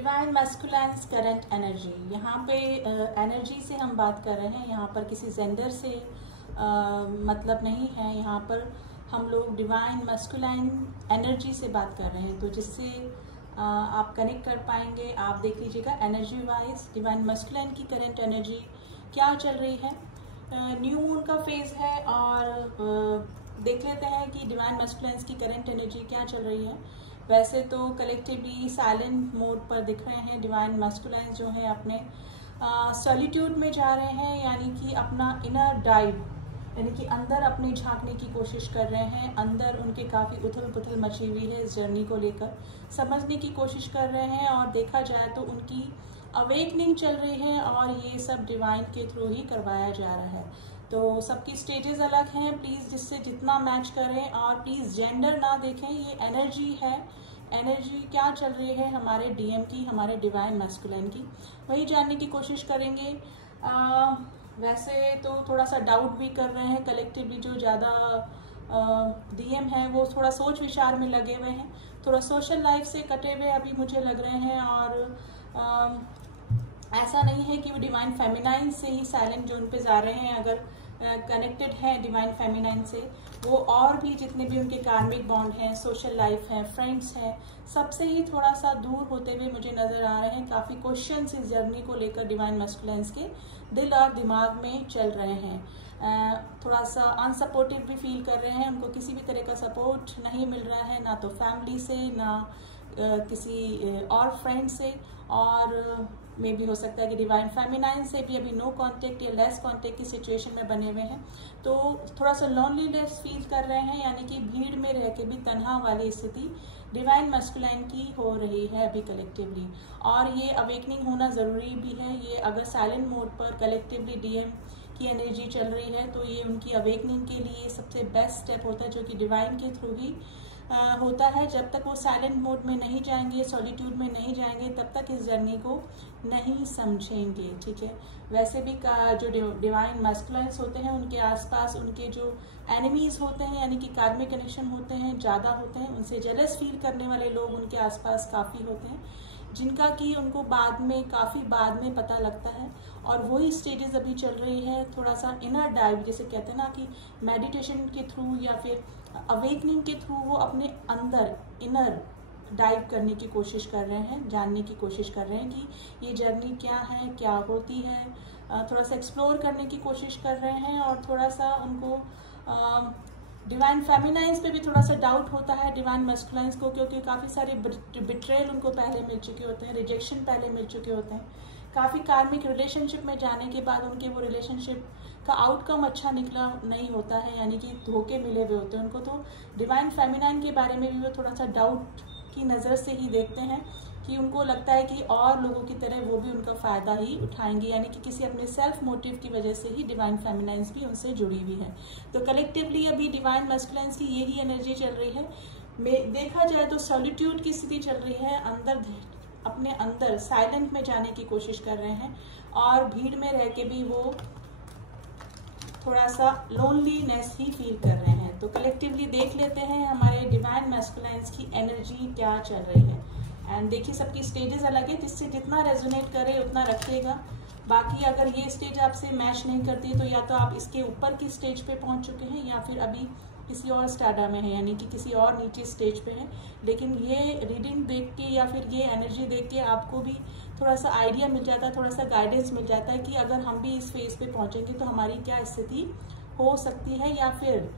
Divine मैस्कुलाइन्स current energy. यहाँ पे energy से हम बात कर रहे हैं, यहाँ पर किसी जेंडर से मतलब नहीं है। यहाँ पर हम लोग डिवाइन मैस्कुलाइन एनर्जी से बात कर रहे हैं, तो जिससे आप कनेक्ट कर पाएंगे। आप देख लीजिएगा एनर्जी वाइज डिवाइन मैस्कुलाइन की करंट एनर्जी क्या चल रही है। न्यू मून का फेज है और देख लेते हैं कि डिवाइन मैस्कुलाइन्स की करंट एनर्जी क्या चल रही है। वैसे तो कलेक्टिवली साइलेंट मोड पर दिख रहे हैं। डिवाइन मैस्कुलाइन्स जो है अपने सॉलिट्यूड में जा रहे हैं, यानी कि अपना इनर डाइव, यानी कि अंदर अपने झांकने की कोशिश कर रहे हैं। अंदर उनके काफ़ी उथल पुथल मची हुई है, इस जर्नी को लेकर समझने की कोशिश कर रहे हैं। और देखा जाए तो उनकी अवेकनिंग चल रही है और ये सब डिवाइन के थ्रू ही करवाया जा रहा है। तो सबकी स्टेजेस अलग हैं, प्लीज़ जिससे जितना मैच करें, और प्लीज़ जेंडर ना देखें। ये एनर्जी है, एनर्जी क्या चल रही है हमारे डीएम की, हमारे डिवाइन मैस्कुलाइन की, वही जानने की कोशिश करेंगे। वैसे तो थोड़ा सा डाउट भी कर रहे हैं कलेक्टिवली, जो ज़्यादा डीएम है वो थोड़ा सोच विचार में लगे हुए हैं, थोड़ा सोशल लाइफ से कटे हुए अभी मुझे लग रहे हैं। और ऐसा नहीं है कि वो डिवाइन फेमिनाइन से ही साइलेंट जोन पे जा रहे हैं। अगर कनेक्टेड हैं डिवाइन फेमिनाइन से, वो और भी जितने भी उनके कार्मिक बॉन्ड हैं, सोशल लाइफ है, फ्रेंड्स हैं, सबसे ही थोड़ा सा दूर होते हुए मुझे नज़र आ रहे हैं। काफ़ी क्वेश्चंस इस जर्नी को लेकर डिवाइन मैस्कुलाइन्स के दिल और दिमाग में चल रहे हैं। थोड़ा सा अनसपोर्टिव भी फील कर रहे हैं, उनको किसी भी तरह का सपोर्ट नहीं मिल रहा है, ना तो फैमिली से, ना किसी और फ्रेंड से, और मे भी हो सकता है कि डिवाइन फेमिनाइन से भी अभी नो कांटेक्ट या लेस कांटेक्ट की सिचुएशन में बने हुए हैं। तो थोड़ा सा लोनलीनेस फील कर रहे हैं, यानी कि भीड़ में रह के भी तन्हा वाली स्थिति डिवाइन मैस्कुलाइन की हो रही है अभी कलेक्टिवली। और ये अवेकनिंग होना ज़रूरी भी है। ये अगर साइलेंट मोड पर कलेक्टिवली डीएम की एनर्जी चल रही है, तो ये उनकी अवेकनिंग के लिए सबसे बेस्ट स्टेप होता है, जो कि डिवाइन के थ्रू ही होता है। जब तक वो साइलेंट मोड में नहीं जाएंगे, सॉलिट्यूड में नहीं जाएंगे, तब तक इस जर्नी को नहीं समझेंगे। ठीक है, वैसे भी जो डिवाइन मैस्कुलाइन्स होते हैं, उनके आसपास उनके जो एनिमीज होते हैं, यानी कि कार्मिक कनेक्शन होते हैं, ज़्यादा होते हैं। उनसे जेलस फील करने वाले लोग उनके आसपास काफ़ी होते हैं, जिनका कि उनको बाद में, काफ़ी बाद में पता लगता है। और वही स्टेजेस अभी चल रही है। थोड़ा सा इनर डाइव, जैसे कहते हैं ना कि मेडिटेशन के थ्रू या फिर अवेकनिंग के थ्रू वो अपने अंदर इनर डाइव करने की कोशिश कर रहे हैं, जानने की कोशिश कर रहे हैं कि ये जर्नी क्या है, क्या होती है। थोड़ा सा एक्सप्लोर करने की कोशिश कर रहे हैं। और थोड़ा सा उनको डिवाइन फेमिनाइन्स पे भी थोड़ा सा डाउट होता है डिवाइन मैस्कुलाइन्स को, क्योंकि काफ़ी सारे बिट्रेल उनको पहले मिल चुके होते हैं, रिजेक्शन पहले मिल चुके होते हैं। काफ़ी कार्मिक रिलेशनशिप में जाने के बाद उनके वो रिलेशनशिप का आउटकम अच्छा निकला नहीं होता है, यानी कि धोखे मिले हुए होते हैं उनको। तो डिवाइन फेमिनाइन के बारे में भी वो थोड़ा सा डाउट की नज़र से ही देखते हैं, कि उनको लगता है कि और लोगों की तरह वो भी उनका फ़ायदा ही उठाएंगे, यानी कि किसी अपने सेल्फ मोटिव की वजह से ही डिवाइन फेमिनाइन्स भी उनसे जुड़ी हुई है। तो कलेक्टिवली अभी डिवाइन मैस्कुलाइन्स की यही एनर्जी चल रही है। देखा जाए तो सॉलिट्यूड की स्थिति चल रही है, अंदर अपने अंदर साइलेंट में जाने की कोशिश कर रहे हैं, और भीड़ में रह के भी वो थोड़ा सा लोनलीनेस ही फील कर रहे हैं। तो कलेक्टिवली देख लेते हैं हमारे डिवाइन मैस्कुलाइन्स की एनर्जी क्या चल रही है। एंड देखिए सबकी स्टेजेस अलग है, जिससे जितना रेजोनेट करे उतना रखिएगा। बाकी अगर ये स्टेज आपसे मैच नहीं करती, तो या तो आप इसके ऊपर की स्टेज पे पहुंच चुके हैं, या फिर अभी किसी और स्टाडा में है, यानी कि किसी और नीचे स्टेज पे है। लेकिन ये रीडिंग देख के या फिर ये एनर्जी देख के आपको भी थोड़ा सा आइडिया मिल जाता है, थोड़ा सा गाइडेंस मिल जाता है कि अगर हम भी इस फेज पे पहुंचेंगे तो हमारी क्या स्थिति हो सकती है, या फिर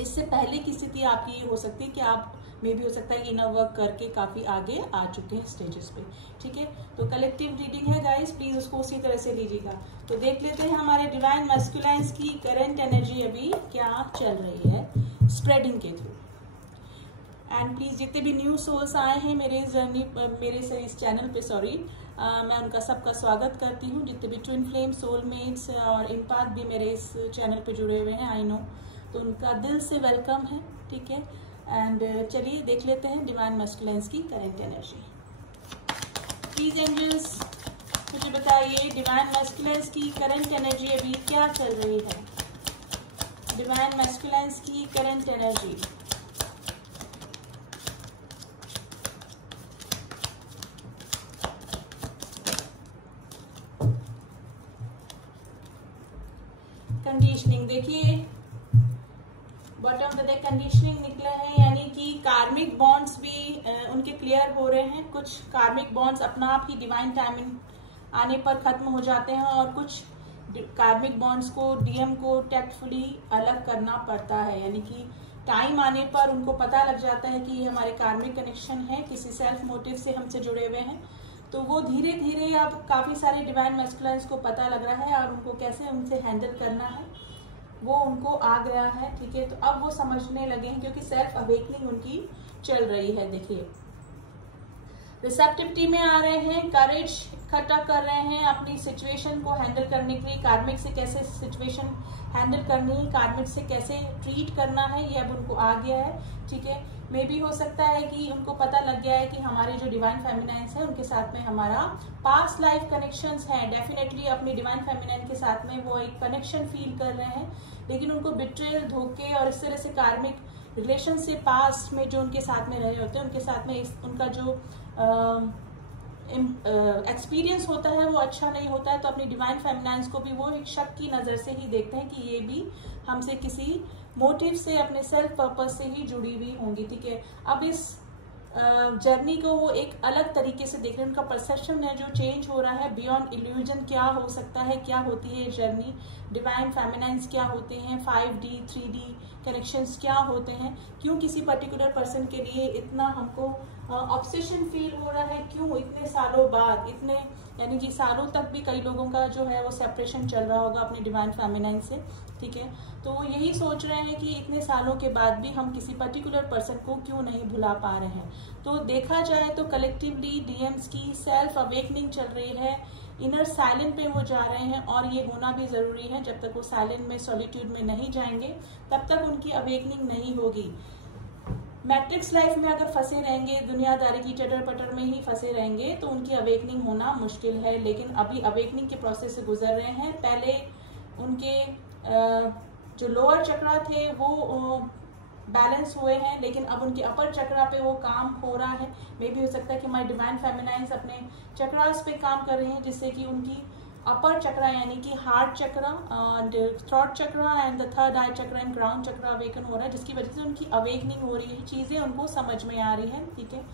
इससे पहले की स्थिति आपकी ये हो सकती है कि आप मे भी हो सकता है इनर वर्क करके काफ़ी आगे आ चुके हैं स्टेजेस पे। ठीक है, तो कलेक्टिव रीडिंग है गाइस, प्लीज़ उसको उसी तरह से लीजिएगा। तो देख लेते हैं हमारे डिवाइन मैस्कुलाइन्स की करंट एनर्जी अभी क्या चल रही है स्प्रेडिंग के थ्रू। एंड प्लीज़ जितने भी न्यू सोल्स आए हैं मेरे इस जर्नी, इस चैनल पे, मैं उनका सबका स्वागत करती हूँ। जितने भी ट्विन फ्लेम, सोलमेट्स और इम्पैक्ट भी मेरे इस चैनल पे जुड़े हुए हैं, आई नो, तो उनका दिल से वेलकम है। ठीक है, एंड चलिए देख लेते हैं डिवाइन मैस्कुलाइन्स की करंट एनर्जी। प्लीज एंजल्स मुझे बताइए डिवाइन मैस्कुलाइन्स की करंट एनर्जी अभी क्या चल रही है। डिवाइन मैस्कुलाइन्स की करंट एनर्जी। कंडीशनिंग, देखिए bottom of the deck conditioning निकला है, यानी कि कार्मिक बॉन्ड्स भी उनके क्लियर हो रहे हैं। कुछ कार्मिक बॉन्ड्स अपना आप ही डिवाइन टाइमिंग आने पर खत्म हो जाते हैं और कुछ कार्मिक बॉन्ड्स को डीएम को टैक्टफुली अलग करना पड़ता है, यानी कि टाइम आने पर उनको पता लग जाता है कि ये हमारे कार्मिक कनेक्शन है, किसी सेल्फ मोटिव से हमसे जुड़े हुए हैं। तो वो धीरे धीरे अब काफी सारे डिवाइन मैस्कुलाइन्स को पता लग रहा है और उनको कैसे उनसे हैंडल करना है वो उनको आ गया है, ठीक है। तो अब वो समझने लगे हैं क्योंकि सेल्फ अवेकनिंग उनकी चल रही है। देखिए रिसेप्टिविटी में आ रहे हैं, करेज इकट्ठा कर रहे हैं अपनी सिचुएशन को हैंडल करने के लिए, कार्मिक से कैसे सिचुएशन हैंडल करनी है, कार्मिक से कैसे ट्रीट करना है, ये अब उनको आ गया है, ठीक है। मे भी हो सकता है कि उनको पता लग गया है कि हमारे जो डिवाइन फेमिनाइन्स है उनके साथ में हमारा पास्ट लाइफ कनेक्शंस हैं। डेफिनेटली अपनी डिवाइन फेमिनाइन के साथ में वो एक कनेक्शन फील कर रहे हैं, लेकिन उनको बिट्रेयल, धोखे और इस तरह से कार्मिक रिलेशन से पास्ट में जो उनके साथ में रहे होते हैं उनके साथ में उनका जो एक्सपीरियंस होता है वो अच्छा नहीं होता है। तो अपनी डिवाइन फेमिनाइन्स को भी वो एक शक की नजर से ही देखते हैं कि ये भी हमसे किसी मोटिव से, अपने सेल्फ पर्पस से ही जुड़ी हुई होंगी, ठीक है। अब इस जर्नी को वो एक अलग तरीके से देख रहे हैं, उनका परसेप्शन है जो चेंज हो रहा है। बियॉन्ड इल्यूजन क्या हो सकता है, क्या होती है ये जर्नी, डिवाइन फेमिनाइन्स क्या होते हैं, 5D 3D कनेक्शंस क्या होते हैं, क्यों किसी पर्टिकुलर पर्सन के लिए इतना हमको ऑब्सेशन फील हो रहा है, क्यों इतने सालों बाद, इतने यानी कि सालों तक भी कई लोगों का जो है वो सेपरेशन चल रहा होगा अपने डिवाइन फेमिनाइन से, ठीक है। तो वो यही सोच रहे हैं कि इतने सालों के बाद भी हम किसी पर्टिकुलर पर्सन को क्यों नहीं भुला पा रहे हैं। तो देखा जाए तो कलेक्टिवली डीएम्स की सेल्फ अवेकनिंग चल रही है, इनर साइलेंट पे वो जा रहे हैं और ये होना भी जरूरी है। जब तक वो साइलेंट में, सॉलिट्यूड में नहीं जाएंगे तब तक उनकी अवेकनिंग नहीं होगी। मैट्रिक्स लाइफ में अगर फंसे रहेंगे, दुनियादारी की चटर पटर में ही फंसे रहेंगे तो उनकी अवेकनिंग होना मुश्किल है। लेकिन अभी अवेकनिंग के प्रोसेस से गुजर रहे हैं। पहले उनके जो लोअर चक्रा थे वो बैलेंस हुए हैं, लेकिन अब उनके अपर चक्रा पे वो काम हो रहा है। मे भी हो सकता है कि हमारे डिवाइन फेमिनाइन्स अपने चक्रास पे काम कर रहे हैं जिससे कि उनकी अपर चक्रा यानी कि heart chakra and throat chakra and the third I chakra and crown chakra awaken हो रहा है, जिसकी वजह से उनकी अवेकनिंग हो रही है, चीजें उनको समझ में आ रही है, ठीक है।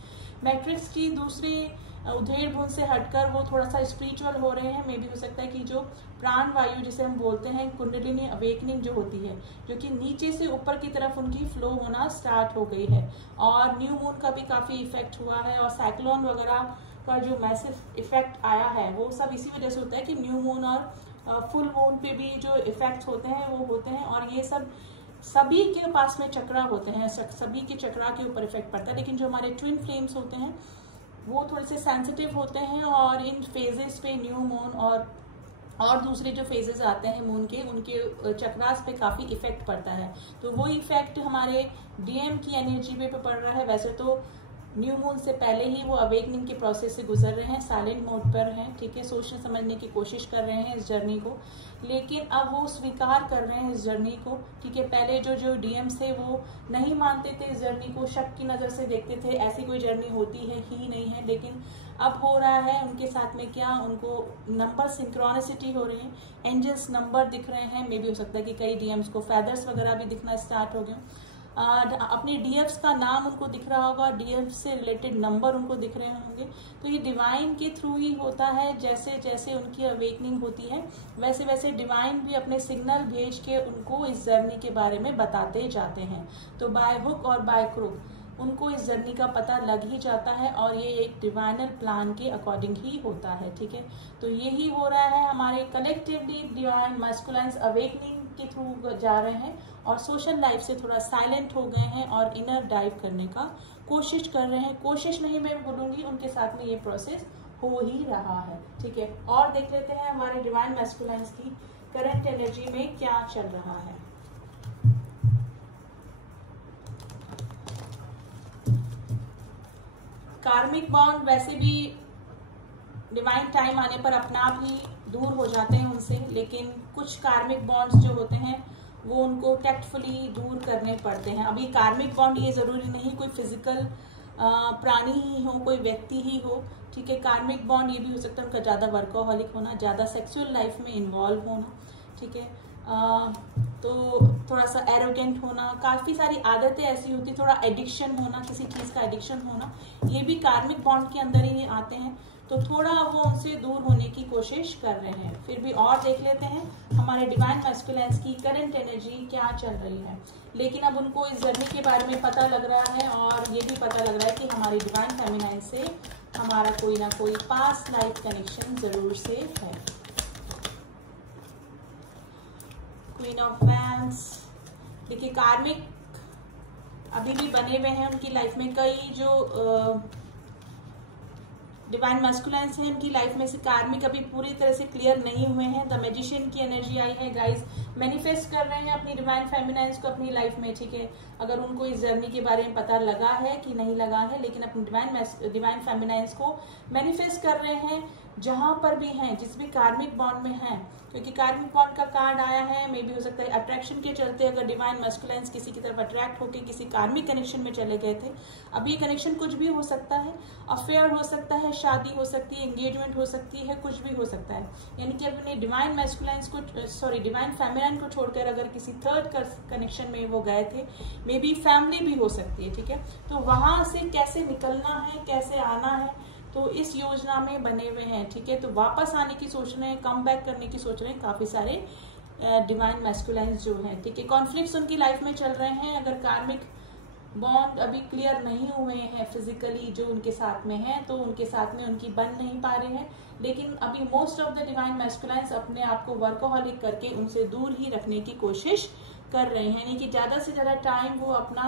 मैट्रिक्स की दूसरी उधेड़ बुन से हटकर वो थोड़ा सा स्पिरिचुअल हो रहे हैं। मे भी हो सकता है कि जो प्राण वायु जिसे हम बोलते हैं, कुंडलिनी अवेकनिंग जो होती है, जो कि नीचे से ऊपर की तरफ उनकी फ्लो होना स्टार्ट हो गई है। और न्यू मून का भी काफी इफेक्ट हुआ है और साइक्लोन वगैरह का जो मैसिव इफेक्ट आया है वो सब इसी वजह से होता है कि न्यू मून और फुल मून पे भी जो इफेक्ट्स होते हैं वो होते हैं। और ये सब सभी के पास में चक्रा होते हैं, सभी के चक्रा के ऊपर इफेक्ट पड़ता है। लेकिन जो हमारे ट्विन फ्लेम्स होते हैं वो थोड़े से सेंसिटिव होते हैं और इन फेजेस पे न्यू मून और दूसरे जो फेजेस आते हैं मून के, उनके चक्रास पे काफी इफेक्ट पड़ता है। तो वो इफेक्ट हमारे डीएम की एनर्जी पे पड़ रहा है। वैसे तो न्यू मून से पहले ही वो अवेकनिंग के प्रोसेस से गुजर रहे हैं, साइलेंट मोड पर हैं, ठीक है, सोचने समझने की कोशिश कर रहे हैं इस जर्नी को, लेकिन अब वो स्वीकार कर रहे हैं इस जर्नी को, ठीक है। पहले जो डीएम्स थे वो नहीं मानते थे इस जर्नी को, शक की नजर से देखते थे, ऐसी कोई जर्नी होती है ही नहीं है। लेकिन अब हो रहा है उनके साथ में क्या, उनको नंबर सिंक्रोनिसिटी हो रही है, एंजल्स नंबर दिख रहे हैं। मे भी हो सकता है कि कई डीएम्स को फेदर्स वगैरह भी दिखना स्टार्ट हो गए, अपने डीएफ्स का नाम उनको दिख रहा होगा, डीएफ से रिलेटेड नंबर उनको दिख रहे होंगे। तो ये डिवाइन के थ्रू ही होता है। जैसे जैसे उनकी अवेकनिंग होती है वैसे वैसे डिवाइन भी अपने सिग्नल भेज के उनको इस जर्नी के बारे में बताते जाते हैं। तो बाय हुक और बाय क्रुक उनको इस जर्नी का पता लग ही जाता है और ये एक डिवाइनल प्लान के अकॉर्डिंग ही होता है, ठीक है। तो यही हो रहा है, हमारे कलेक्टिवली डिवाइन मैस्कुलाइन्स अवेकनिंग के थ्रू जा रहे हैं और सोशल लाइफ से थोड़ा साइलेंट हो गए हैं और इनर डाइव करने का कोशिश कर रहे हैं। कोशिश नहीं मैं बोलूंगी, उनके साथ में ये प्रोसेस हो ही रहा है, ठीक है। और देख लेते हैं हमारे डिवाइन मैस्कुलाइन्स की करंट एनर्जी में क्या चल रहा है। कार्मिक बॉन्ड वैसे भी डिवाइन टाइम आने पर अपना आप ही दूर हो जाते हैं उनसे, लेकिन कुछ कार्मिक बॉन्ड्स जो होते हैं वो उनको टैक्टफुली दूर करने पड़ते हैं। अभी कार्मिक बॉन्ड ये जरूरी नहीं कोई फिजिकल प्राणी ही हो, कोई व्यक्ति ही हो, ठीक है। कार्मिक बॉन्ड ये भी हो सकता है उनका ज्यादा वर्कोहॉलिक होना, ज्यादा सेक्सुअल लाइफ में इन्वॉल्व होना, ठीक है। तो थोड़ा सा एरोगेंट होना, काफ़ी सारी आदतें ऐसी होती, थोड़ा एडिक्शन होना, किसी चीज़ का एडिक्शन होना, ये भी कार्मिक बॉन्ड के अंदर ही आते हैं। तो थोड़ा वो उनसे दूर होने की कोशिश कर रहे हैं। फिर भी और देख लेते हैं हमारे डिवाइन मैस्कुलिन्स की करंट एनर्जी क्या चल रही है। लेकिन अब उनको इस जर्नी के बारे में पता लग रहा है और ये भी पता लग रहा है कि हमारी डिवाइन फेमिनाइन से हमारा कोई ना कोई पास्ट लाइफ कनेक्शन जरूर से है। क्वीन ऑफ वैंड्स, देखिए कार्मिक अभी भी बने हुए हैं उनकी लाइफ में। कई जो डिवाइन मैस्कुलिन्स हैं उनकी लाइफ में से कार्मिक अभी पूरी तरह से क्लियर नहीं हुए हैं। द मैजिशियन की एनर्जी आई है गाइस, मैनिफेस्ट कर रहे हैं अपनी डिवाइन फेमिनाइन्स को अपनी लाइफ में, ठीक है। अगर उनको इस जर्नी के बारे में पता लगा है कि नहीं लगा है, लेकिन अपनी डिवाइन फेमिनाइन्स को मैनिफेस्ट कर रहे हैं जहां पर भी हैं, जिस भी कार्मिक बॉन्ड में हैं, क्योंकि कार्मिक बॉन्ड का कार्ड आया है। मे भी हो सकता है अट्रैक्शन के चलते अगर डिवाइन मैस्कुलिन्स किसी की तरफ अट्रैक्ट होकर किसी कार्मिक कनेक्शन में चले गए थे। अब ये कनेक्शन कुछ भी हो सकता है, अफेयर हो सकता है, शादी हो सकती है, एंगेजमेंट हो सकती है, कुछ भी हो सकता है। यानी कि अपने डिवाइन मैस्कुलिन्स को डिवाइन फेमिनाइन को छोड़कर अगर किसी थर्ड कनेक्शन में वो गए थे, मे बी फैमिली भी हो सकती है, ठीक है। तो वहां से कैसे निकलना है, कैसे आना है, तो इस योजना में बने हुए हैं, ठीक है। तो वापस आने की सोच रहे हैं, कम बैक करने की सोच रहे हैं काफी सारे डिवाइन मैस्कुलिन्स जो हैं, ठीक है। कॉन्फ्लिक्ट्स उनकी लाइफ में चल रहे हैं। अगर कार्मिक बॉन्ड अभी क्लियर नहीं हुए हैं फिजिकली जो उनके साथ में है, तो उनके साथ में उनकी बन नहीं पा रहे हैं। लेकिन अभी most of the divine masculines अपने आप को वर्कोहॉलिक करके उनसे दूर ही रखने की कोशिश कर रहे हैं, यानी कि ज्यादा से ज्यादा टाइम वो अपना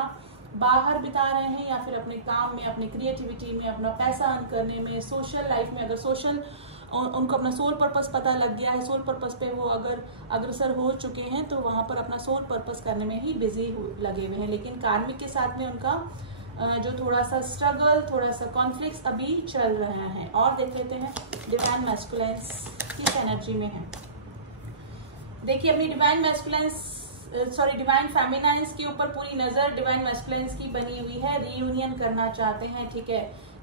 बाहर बिता रहे हैं, या फिर अपने काम में, अपने क्रिएटिविटी में, अपना पैसा अर्न करने में, सोशल लाइफ में। अगर सोशल उनको अपना सोल पर्पस पता लग गया है, सोल पर्पस पे वो अगर अग्रसर हो चुके हैं, तो वहां पर अपना सोल पर्पस करने में ही बिजी लगे हुए हैं। लेकिन कार्मिक के साथ में उनका जो थोड़ा सा स्ट्रगल, थोड़ा सा कॉन्फ्लिक्ट अभी चल रहे हैं। और देख लेते हैं डिवाइन मैस्कुलिन्स किस एनर्जी में है। देखिए अपनी डिवाइन फेमिनाइन्स के ऊपर पूरी नजर डिवाइन मैस्कुलिन्स की बनी हुई है। रीयूनियन करना चाहते हैं, ठीक है।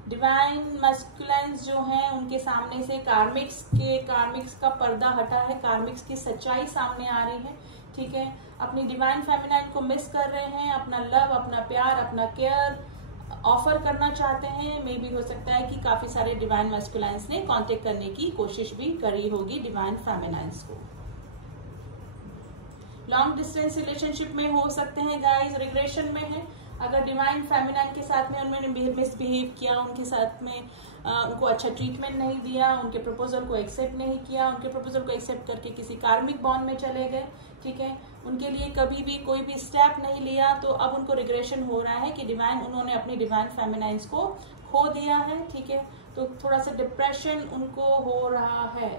डिवाइन मैस्कुलिन्स जो हैं उनके सामने से कार्मिक्स का पर्दा हटा है, कार्मिक्स की सच्चाई सामने आ रही है, ठीक है। अपनी डिवाइन फेमिनाइन को मिस कर रहे हैं, अपना लव, अपना प्यार, अपना केयर ऑफर करना चाहते हैं। मे भी हो सकता है कि काफी सारे डिवाइन मैस्कुलिन्स ने कांटेक्ट करने की कोशिश भी करी होगी डिवाइन फेमिनाइन्स को। लॉन्ग डिस्टेंस रिलेशनशिप में हो सकते हैं गाइस, रिग्रेशन में है। अगर डिवाइन फेमिनाइन के साथ में उन्होंने मिसबिहेव किया, उनके साथ में उनको अच्छा ट्रीटमेंट नहीं दिया, उनके प्रपोजल को एक्सेप्ट नहीं किया, उनके प्रपोजल को एक्सेप्ट करके किसी कार्मिक बॉन्ड में चले गए, ठीक है, उनके लिए कभी भी कोई भी स्टेप नहीं लिया, तो अब उनको रिग्रेशन हो रहा है कि उन्होंने अपनी डिवाइन फेमिनाइन्स को खो दिया है, ठीक है। तो थोड़ा सा डिप्रेशन उनको हो रहा है।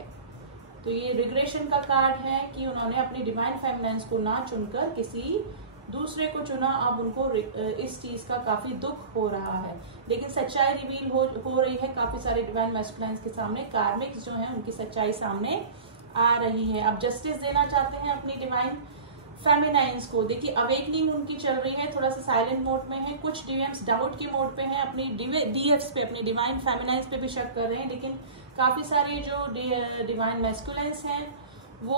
तो ये रिग्रेशन का कार्ड है कि उन्होंने अपनी डिवाइन फेमिनाइन्स को ना चुनकर किसी दूसरे को चुना। अब उनको इस चीज का काफी दुख हो रहा है। लेकिन सच्चाई रिवील हो रही है काफी सारे डिवाइन मैस्कुलिन्स के सामने। कार्मिक्स जो हैं उनकी सच्चाई सामने आ रही है। अब जस्टिस देना चाहते हैं अपनी डिवाइन फेमिनाइन्स को। देखिए अवेकनिंग उनकी चल रही है, थोड़ा सा साइलेंट मोड में है। कुछ डीएम्स डाउट के मोड पे हैं, अपनी डीएफ्स पे, अपनी डिवाइन फेमिनाइन्स पे भी शक कर रहे हैं। लेकिन काफी सारे जो डिवाइन मैस्कुलिन्स हैं वो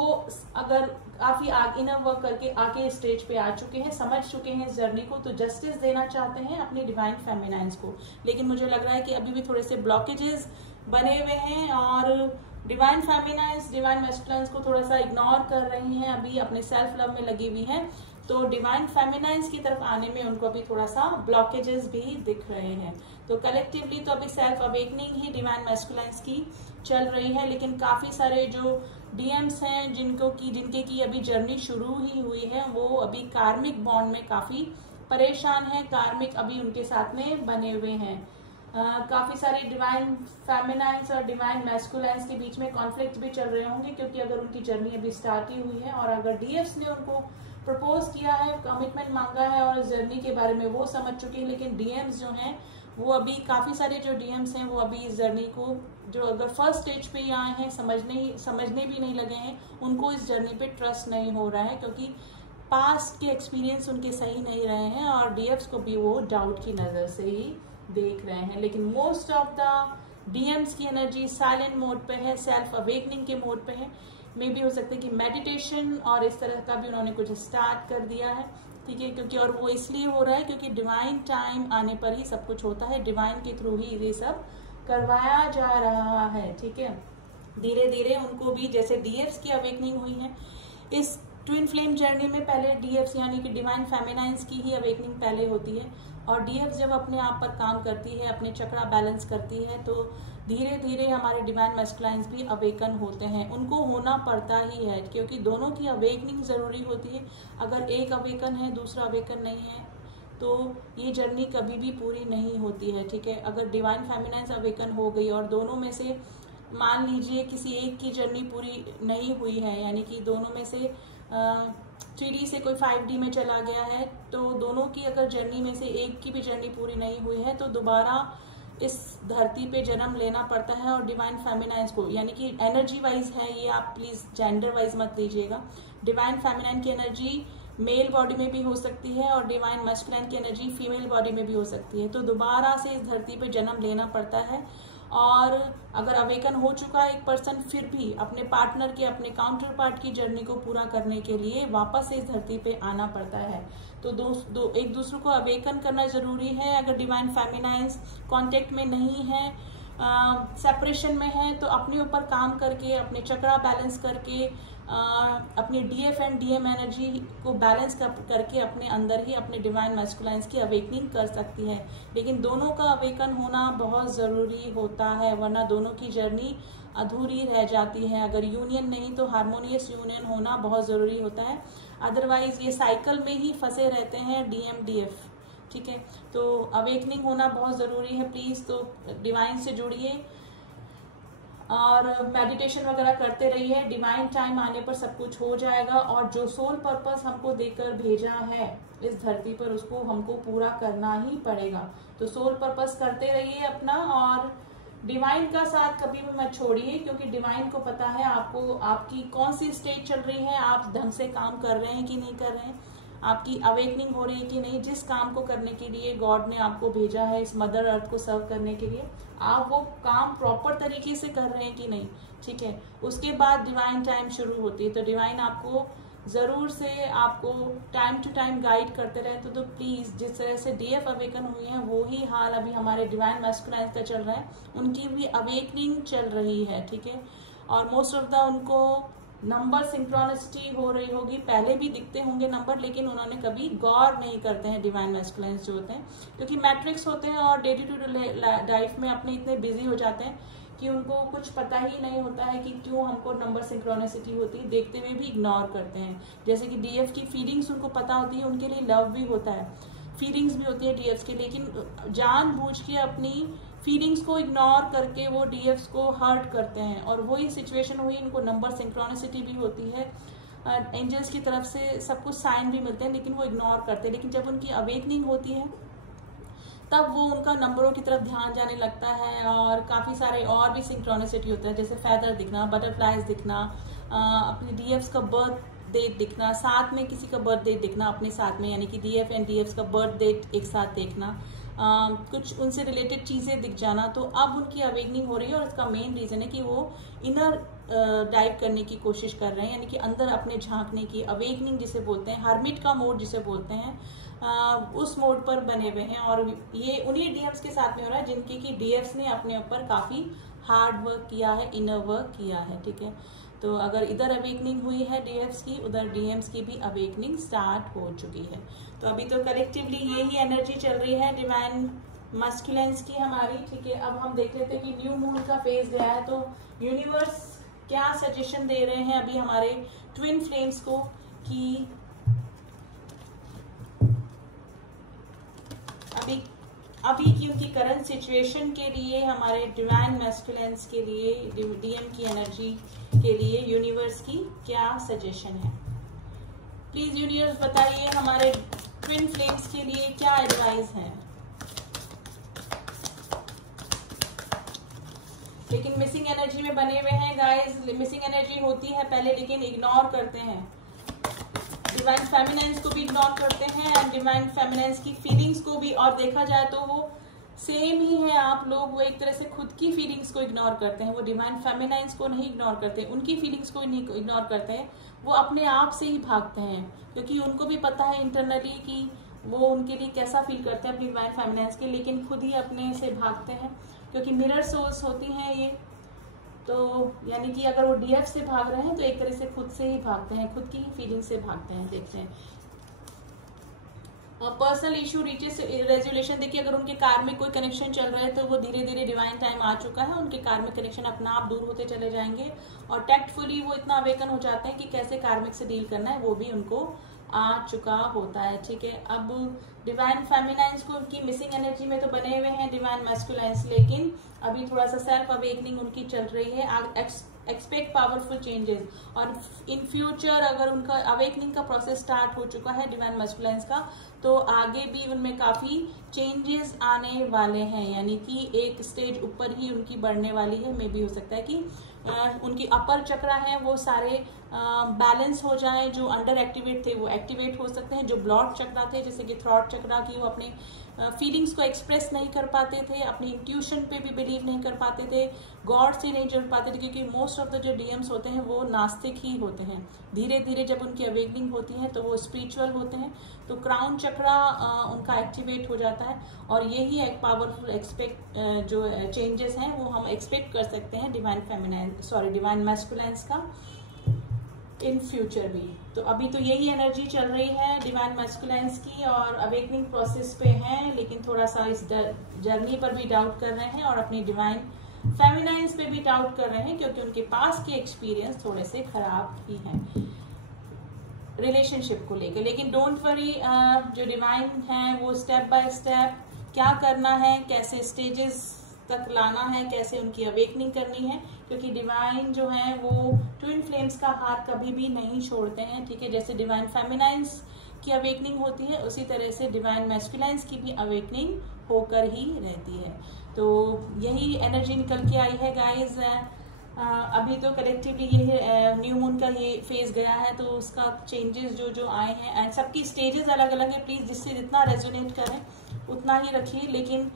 अगर काफी इनर वर्क करके आगे स्टेज पे आ चुके हैं, समझ चुके हैं इस जर्नी को, तो जस्टिस देना चाहते हैं अपनी डिवाइन फेमिनाइन्स को। लेकिन मुझे लग रहा है कि अभी भी थोड़े से ब्लॉकेजेस बने हुए हैं और डिवाइन फेमिनाइन्स डिवाइन मैस्कुलिन्स को थोड़ा सा इग्नोर कर रही हैं, अभी अपने सेल्फ लव में लगी हुई हैं। तो डिवाइन फेमिनाइन्स की तरफ आने में उनको अभी थोड़ा सा ब्लॉकेजेस भी दिख रहे हैं। तो कलेक्टिवली तो अभी सेल्फ अवेकनिंग ही डिवाइन मैस्कुलिन्स की चल रही है। लेकिन काफी सारे जो डीएम्स हैं जिनके की अभी जर्नी शुरू ही हुई है, वो अभी कार्मिक बॉन्ड में काफी परेशान है। कार्मिक अभी उनके साथ में बने हुए हैं। काफी सारे डिवाइन फेमिनाइन्स और डिवाइन मैस्कुलिन्स के बीच में कॉन्फ्लिक्ट भी चल रहे होंगे, क्योंकि अगर उनकी जर्नी अभी स्टार्ट ही हुई है और अगर डीएफ्स ने उनको प्रपोज किया है, कमिटमेंट मांगा है और जर्नी के बारे में वो समझ चुके हैं। लेकिन डीएम्स जो हैं वो अभी काफी सारे जो डीएम्स हैं वो अभी इस जर्नी को, जो अगर फर्स्ट स्टेज पे ही आए हैं, समझने भी नहीं लगे हैं, उनको इस जर्नी पे ट्रस्ट नहीं हो रहा है, क्योंकि पास्ट के एक्सपीरियंस उनके सही नहीं रहे हैं और डीएफ्स को भी वो डाउट की नजर से ही देख रहे हैं। लेकिन मोस्ट ऑफ द डीएम्स की एनर्जी साइलेंट मोड पे है, सेल्फ अवेकनिंग के मोड पे है। मे भी हो सकता है कि मेडिटेशन और इस तरह का भी उन्होंने कुछ स्टार्ट कर दिया है, ठीक है। क्योंकि और वो इसलिए हो रहा है क्योंकि डिवाइन टाइम आने पर ही सब कुछ होता है, डिवाइन के थ्रू ही ये सब करवाया जा रहा है, ठीक है। धीरे धीरे उनको भी जैसे डीएफ्स की अवेकनिंग हुई है, इस ट्विन फ्लेम जर्नी में पहले डीएफ्स यानी कि डिवाइन फेमिनाइंस की ही अवेकनिंग पहले होती है, और डीएफ्स जब अपने आप पर काम करती है, अपने चक्रा बैलेंस करती है, तो धीरे धीरे हमारे डिवाइन मैस्कुलाइंस भी अवेकन होते हैं। उनको होना पड़ता ही है क्योंकि दोनों की अवेकनिंग जरूरी होती है। अगर एक अवेकन है दूसरा अवेकन नहीं है तो ये जर्नी कभी भी पूरी नहीं होती है, ठीक है। अगर डिवाइन फेमिनाइंस अवेकन हो गई और दोनों में से मान लीजिए किसी एक की जर्नी पूरी नहीं हुई है, यानी कि दोनों में से 3D से कोई 5D में चला गया है, तो दोनों की अगर जर्नी में से एक की भी जर्नी पूरी नहीं हुई है तो दोबारा इस धरती पे जन्म लेना पड़ता है। और डिवाइन फेमिनाइंस को, यानी कि एनर्जी वाइज है ये, आप प्लीज जेंडर वाइज मत लीजिएगा। डिवाइन फेमिनाइन की एनर्जी मेल बॉडी में भी हो सकती है और डिवाइन मैस्कुलाइन की एनर्जी फीमेल बॉडी में भी हो सकती है। तो दोबारा से इस धरती पे जन्म लेना पड़ता है, और अगर अवेकन हो चुका है एक पर्सन, फिर भी अपने पार्टनर के, अपने काउंटर पार्ट की जर्नी को पूरा करने के लिए वापस से इस धरती पे आना पड़ता है। तो एक दूसरे को अवेकन करना जरूरी है। अगर डिवाइन फेमिनाइंस कांटेक्ट में नहीं है, सेपरेशन में है, तो अपने ऊपर काम करके, अपने चक्रा बैलेंस करके, अपनी डीएफ एंड डीएम एनर्जी को बैलेंस करके अपने अंदर ही अपने डिवाइन मैस्कुलाइंस की अवेकनिंग कर सकती है। लेकिन दोनों का अवेकन होना बहुत ज़रूरी होता है, वरना दोनों की जर्नी अधूरी रह जाती है। अगर यूनियन नहीं तो हार्मोनियस यूनियन होना बहुत ज़रूरी होता है, अदरवाइज ये साइकिल में ही फंसे रहते हैं डीएम डीएफ, ठीक है। तो अवेकनिंग होना बहुत ज़रूरी है, प्लीज़ तो डिवाइन से जुड़िए और मेडिटेशन वगैरह करते रहिए। डिवाइन टाइम आने पर सब कुछ हो जाएगा, और जो सोल पर्पस हमको देकर भेजा है इस धरती पर उसको हमको पूरा करना ही पड़ेगा। तो सोल पर्पस करते रहिए अपना, और डिवाइन का साथ कभी भी मत छोड़िए, क्योंकि डिवाइन को पता है आपको आपकी कौन सी स्टेज चल रही है, आप ढंग से काम कर रहे हैं कि नहीं कर रहे हैं, आपकी अवेकनिंग हो रही है कि नहीं। जिस काम को करने के लिए गॉड ने आपको भेजा है इस मदर अर्थ को सर्व करने के लिए, आप वो काम प्रॉपर तरीके से कर रहे हैं कि नहीं, ठीक है। उसके बाद डिवाइन टाइम शुरू होती है, तो डिवाइन आपको जरूर से आपको टाइम टू टाइम गाइड करते रहे। तो प्लीज जिस तरह से डीएफ अवेकन हुई है वो ही हाल अभी हमारे डिवाइन मैस्कुलाइन का चल रहा है, उनकी भी अवेकनिंग चल रही है, ठीक है। और मोस्ट ऑफ द उनको नंबर सिंक्रोनिसिटी हो रही होगी, पहले भी दिखते होंगे नंबर, लेकिन उन्होंने कभी गौर नहीं करते हैं डिवाइन मैस्कुलाइंस जो होते हैं, क्योंकि मैट्रिक्स होते हैं और डे टू डे लाइफ में अपने इतने बिजी हो जाते हैं कि उनको कुछ पता ही नहीं होता है कि क्यों हमको नंबर सिंक्रोनिसिटी होती है, देखते हुए भी इग्नोर करते हैं। जैसे कि डीएफ की फीलिंग्स उनको पता होती है, उनके लिए लव भी होता है, फीलिंग्स भी होती है डीएफ की, लेकिन जानबूझ के अपनी फीलिंग्स को इग्नोर करके वो डीएफ्स को हर्ट करते हैं, और वही सिचुएशन हुई, इनको नंबर सिंक्रोनिसिटी भी होती है, एंजल्स की तरफ से सब कुछ साइन भी मिलते हैं, लेकिन वो इग्नोर करते हैं। लेकिन जब उनकी अवेकनिंग होती है तब वो उनका नंबरों की तरफ ध्यान जाने लगता है, और काफ़ी सारे और भी सिंक्रोनिसिटी होता है, जैसे फैदर दिखना, बटरफ्लाइज दिखना, अपने डीएफ्स का बर्थ डेट दिखना, साथ में किसी का बर्थ डेट दिखना अपने साथ में, यानी कि डीएफ एंड डीएफ्स का बर्थ डेट एक साथ देखना, कुछ उनसे रिलेटेड चीज़ें दिख जाना। तो अब उनकी अवेकनिंग हो रही है, और इसका मेन रीज़न है कि वो इनर डाइव करने की कोशिश कर रहे हैं, यानी कि अंदर अपने झांकने की, अवेकनिंग जिसे बोलते हैं, हर्मिट का मोड जिसे बोलते हैं, उस मोड पर बने हुए हैं। और ये उन्हीं डीएफ्स के साथ में हो रहा है जिनकी कि डीएफ्स ने अपने ऊपर काफ़ी हार्ड वर्क किया है, इनर वर्क किया है, ठीक है। तो अगर इधर अवेकनिंग हुई है डीएफ्स की, उधर डीएम्स की भी अवेकनिंग स्टार्ट हो चुकी है। तो अभी तो कलेक्टिवली यही एनर्जी चल रही है डिवाइन मस्कुलेंस की हमारी, ठीक है। अब हम देख लेते हैं कि न्यू मून का फेज गया है, तो यूनिवर्स क्या सजेशन दे रहे हैं अभी हमारे ट्विन फ्लेम्स को, कि अभी की उनकी करंट सिचुएशन के लिए, हमारे डिवाइन मैस्कुलेंस के लिए, डीएम की एनर्जी के लिए यूनिवर्स की क्या सजेशन है। प्लीज यूनिवर्स बताइए हमारे ट्विन फ्लेम्स के लिए क्या एडवाइस है। लेकिन मिसिंग एनर्जी में बने हुए हैं गाइस, मिसिंग एनर्जी होती है पहले, लेकिन इग्नोर करते हैं, डिवाइन फेमिनाइंस को भी इग्नोर करते हैं, एंड डिवाइन फेमिनाइंस की फीलिंग्स को भी। और देखा जाए तो वो सेम ही है। आप लोग वो एक तरह से खुद की फीलिंग्स को इग्नोर करते हैं, वो डिवाइन फेमिनाइन्स को नहीं इग्नोर करते, उनकी फीलिंग्स को नहीं इग्नोर करते हैं, वो अपने आप से ही भागते हैं, क्योंकि उनको भी पता है इंटरनली कि वो उनके लिए कैसा फील करते हैं अपनी डिवाइन फेमिनाइन्स के, लेकिन खुद ही अपने से भागते हैं, क्योंकि मिरर सोल्स होती हैं ये। तो यानी कि अगर वो डीएफ से भाग रहे हैं तो एक तरह से खुद से ही भागते हैं, खुद की ही फीलिंग से भागते हैं। देखते हैं पर्सनल इशू रीचेस रेजोल्यूशन। देखिए अगर उनके कार में कोई कनेक्शन चल रहा है तो वो धीरे धीरे डिवाइन टाइम आ चुका है, उनके कार में कनेक्शन अपना आप दूर होते चले जाएंगे, और टैक्टफुली वो इतना अवेकन हो जाते हैं कि कैसे कार्मिक से डील करना है वो भी उनको आ चुका होता है। ठीक है, अब डिवाइन फेमिनाइन्स को उनकी मिसिंग एनर्जी में तो बने हुए हैं डिवाइन मैस्कुलाइन्स, लेकिन अभी थोड़ा सा सेल्फ अवेकनिंग उनकी चल रही है। एक्सपेक्ट पावरफुल चेंजेस, और इन फ्यूचर अगर उनका अवेकनिंग का प्रोसेस स्टार्ट हो चुका है डिवाइन मैस्कुलाइन्स का, तो आगे भी उनमें काफी चेंजेस आने वाले हैं, यानी कि एक स्टेज ऊपर ही उनकी बढ़ने वाली है। मे भी हो सकता है कि उनकी अपर चक्रा है वो सारे बैलेंस हो जाएं, जो अंडर एक्टिवेट थे वो एक्टिवेट हो सकते हैं, जो ब्लॉक चक्रा थे जैसे कि थ्रॉट चक्रा की, वो अपने फीलिंग्स को एक्सप्रेस नहीं कर पाते थे, अपनी इंट्यूशन पे भी बिलीव नहीं कर पाते थे, गॉड से नहीं जुड़ पाते थे, क्योंकि मोस्ट ऑफ द जो डीएम्स होते हैं वो नास्तिक ही होते हैं। धीरे धीरे जब उनकी अवेकनिंग होती है तो वो स्पिरिचुअल होते हैं, तो क्राउन चक्रा उनका एक्टिवेट हो जाता है, और यही एक पावरफुल जो चेंजेस हैं वो हम एक्सपेक्ट कर सकते हैं डिवाइन मैस्कुलाइन्स का इन फ्यूचर भी। तो अभी तो यही एनर्जी चल रही है डिवाइन मैस्कुलाइन्स की, और अवेकनिंग प्रोसेस पे हैं, लेकिन थोड़ा सा इस जर्नी पर भी डाउट कर रहे हैं, और अपनी डिवाइन फेमिनाइन्स पे भी डाउट कर रहे हैं, क्योंकि उनके पास के एक्सपीरियंस थोड़े से खराब ही हैं रिलेशनशिप को लेकर। लेकिन डोंट वरी, जो डिवाइन है वो स्टेप बाय स्टेप क्या करना है, कैसे स्टेजेस तक लाना है, कैसे उनकी अवेकनिंग करनी है, क्योंकि डिवाइन जो है वो ट्विन फ्लेम्स का हाथ कभी भी नहीं छोड़ते हैं। ठीक है, जैसे डिवाइन फेमिनाइन्स की अवेकनिंग होती है उसी तरह से डिवाइन मैस्कुलाइन्स की भी अवेकनिंग होकर ही रहती है। तो यही एनर्जी निकल के आई है गाइज। अभी तो कलेक्टिवली ये न्यू मून का ये फेज गया है, तो उसका चेंजेस जो आए हैं, एंड सबकी स्टेजेस अलग अलग है। प्लीज जिससे जितना रेजोनेट करें उतना ही रखिए, लेकिन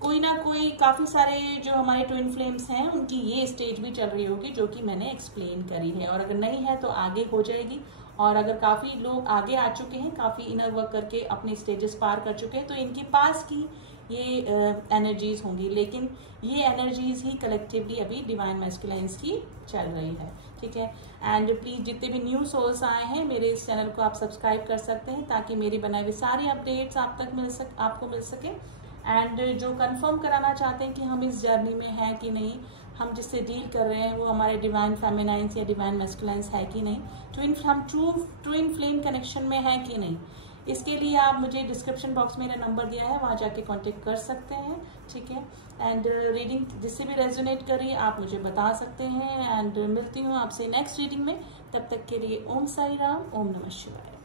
कोई ना कोई काफी सारे जो हमारे ट्विन फ्लेम्स हैं उनकी ये स्टेज भी चल रही होगी जो कि मैंने एक्सप्लेन करी है, और अगर नहीं है तो आगे हो जाएगी। और अगर काफी लोग आगे आ चुके हैं, काफी इनर वर्क करके अपने स्टेजेस पार कर चुके हैं, तो इनके पास की ये एनर्जीज होंगी, लेकिन ये एनर्जीज ही कलेक्टिवली अभी डिवाइन मैस्कुलाइन्स की चल रही है। ठीक है, एंड प्लीज जितने भी न्यू सोल्स आए हैं मेरे इस चैनल को आप सब्सक्राइब कर सकते हैं, ताकि मेरी बनाए हुए सारी अपडेट्स आपको मिल सके। एंड जो कंफर्म कराना चाहते हैं कि हम इस जर्नी में हैं कि नहीं, हम जिससे डील कर रहे हैं वो हमारे डिवाइन फेमिनाइन्स या डिवाइन मैस्कुलाइन्स है कि नहीं, हम ट्विन फ्लेम कनेक्शन में है कि नहीं, इसके लिए आप मुझे डिस्क्रिप्शन बॉक्स में मेरा नंबर दिया है, वहाँ जाके कांटेक्ट कर सकते हैं। ठीक है, एंड रीडिंग जिससे भी रेजोनेट करिए आप मुझे बता सकते हैं, एंड मिलती हूँ आपसे नेक्स्ट रीडिंग में। तब तक के लिए ओम साई राम, ओम नमः शिवाय।